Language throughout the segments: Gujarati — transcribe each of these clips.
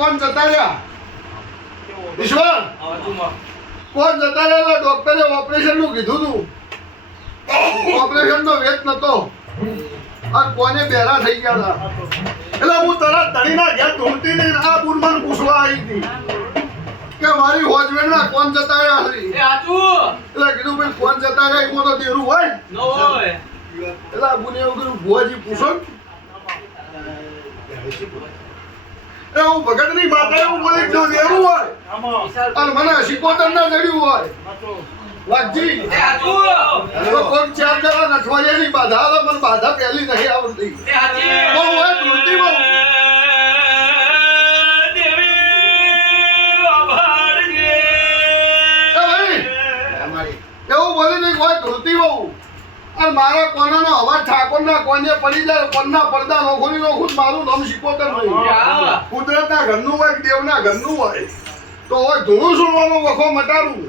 કોણ જતા રહ્યા ઈશ્વર કોણ જતા રહ્યા ડોક્ટરે ઓપરેશન નું કીધું તું ઓપરેશન નો વેત નતો અને કોને બેરા થઈ ગયા હતા એટલે હું તરત ધણીના ઘેર ઢૂંઢતી ને આ બુરમાન પૂછવા આવી હતી કે મારી હોજવેડ ના કોણ જતા રહ્યા હતી એટલે કીધું ભાઈ કોણ જતા રહ્યા એમાં તો દેરું હોય એટલે આ બુને એવું કીધું ભુવાજી પૂછો એ હું ભગત ની માતા એવું બોલી જો દેરું હોય અને મને શિકોતર ના જડ્યું હોય વાજી કોઈ ચાર જરા નઠવાડિયાની બાધા આવે મને બાધા પહેલી નહીં આવડતી બહુ હોય ઢૂંઢતી બહુ એવું બોલી નહીં કોઈ ઢૂંઢતી બહુ અને મારા કોનાનો અવાજ ઠાકોર ના કોને પડી જાય કોનના પડદા નોખોલી નોખું મારું નામ શિકોતર નહીં કુદરતના ઘરનું હોય દેવના ઘરનું હોય તો હોય ધૂણું સુણવાનો વખો મટાડું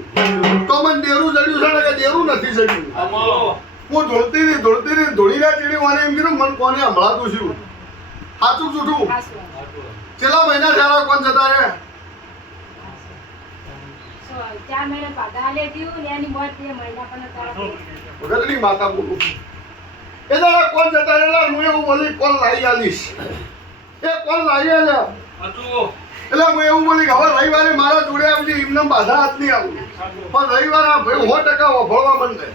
તો મને દેરું જડ્યું છે ને કે દેરું નથી જડ્યું હું ધોળતી ધોળીના ચીડી વાને એમ કીધું મને કોને સંભળાતું છું સાચું જૂઠું છેલ્લા મહિના સારા કોણ જતા રે 4 મહિના પાદા લેતી હું એની મોત 2 મહિના પણ તારા ભગતની માતા બોલું એ દાડા કોણ જતા રહેલા હું એવું બોલી કોણ લાવી આલીશ એ કોણ લાવી આલ્યા એટલે હું એવું બોલી કે હવે રવિવારે મારા જોડે આવજે એમને બાધા હાથ નહીં આવું પણ રવિવારે આ ભાઈ 100% વભળવા માંડે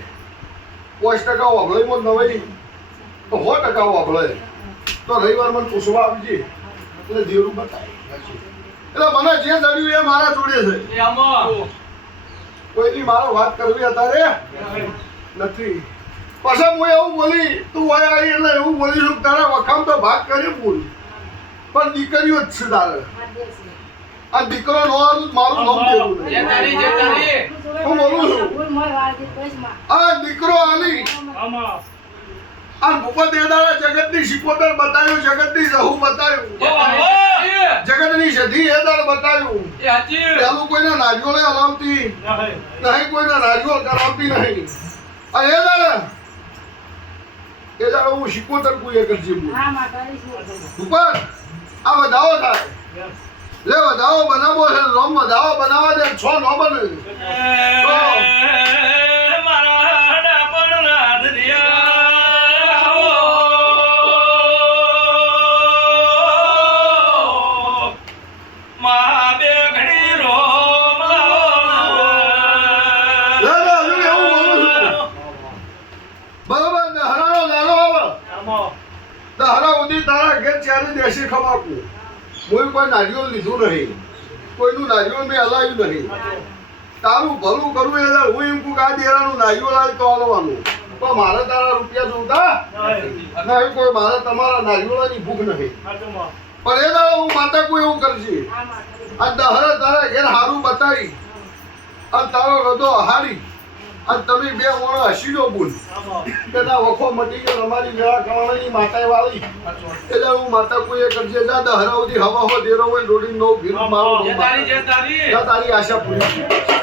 5% વભળીમાં નવાઈ તો 100% વભળે તો રવિવાર મને પૂછવા આવજે એટલે દેરું બતાય એટલે મને જે જડ્યું એ મારા જોડે છે કોઈની મારો વાત કરવી અત્યારે નથી પછી હું એવું બોલી તું હોય આવી એટલે એવું બોલી છું તારા વખામ તો ભાગ કરી બોલ પણ દીકરીઓ જ છે તારે આ દીકરો નો મારું નામ દેવું હું બોલું છું આ દીકરો આલી આ ભૂપત એદારા જગતની શિકોતર બતાવ્યું જગતની જહુ બતાવ્યું જગતની સધી એદાર બતાવ્યું પેલું કોઈને નારિયોળે હલાવતી નહીં કોઈને નારિયોળ કરાવતી નહીં આ એદાર હું શિકોતર કોઈ કરજે ભૂપત આ વધાવો થાય લે વધાવો બનાવો છે રોમ વધાવો બનાવવા દે 6 નો બને મારા ડાપણ નાદ દિયા દેશી ખમાકું કોઈ નારિયોળ લીધું નહીં કોઈનું નારિયોળ મેં હલાવ્યું નહીં તારું ભલું કરવું એટલે હું એમ કહું કે આ દેરાનું નારિયોળ આવી તો હાલવાનું તો મારે તારા રૂપિયા જોતા નહીં કોઈ મારે તમારા નારિયોળની ભૂખ નહીં પણ એ દાડો હું માતા કોઈ એવું કરશે આ દહરે તારા ઘેર હારું બતાવી અને તારો રદો હારી અને તમે 2 મોણો હસી દો બોલ તેના વખો મટી ગયો અમારી મેળા કમાવાની માતાએ વાળી એટલે હું માતા કોઈ એ કરજે જા દહરાવથી હવા હો દેરો હોય રોડી નો ભીર મારો તારી આશા પૂરી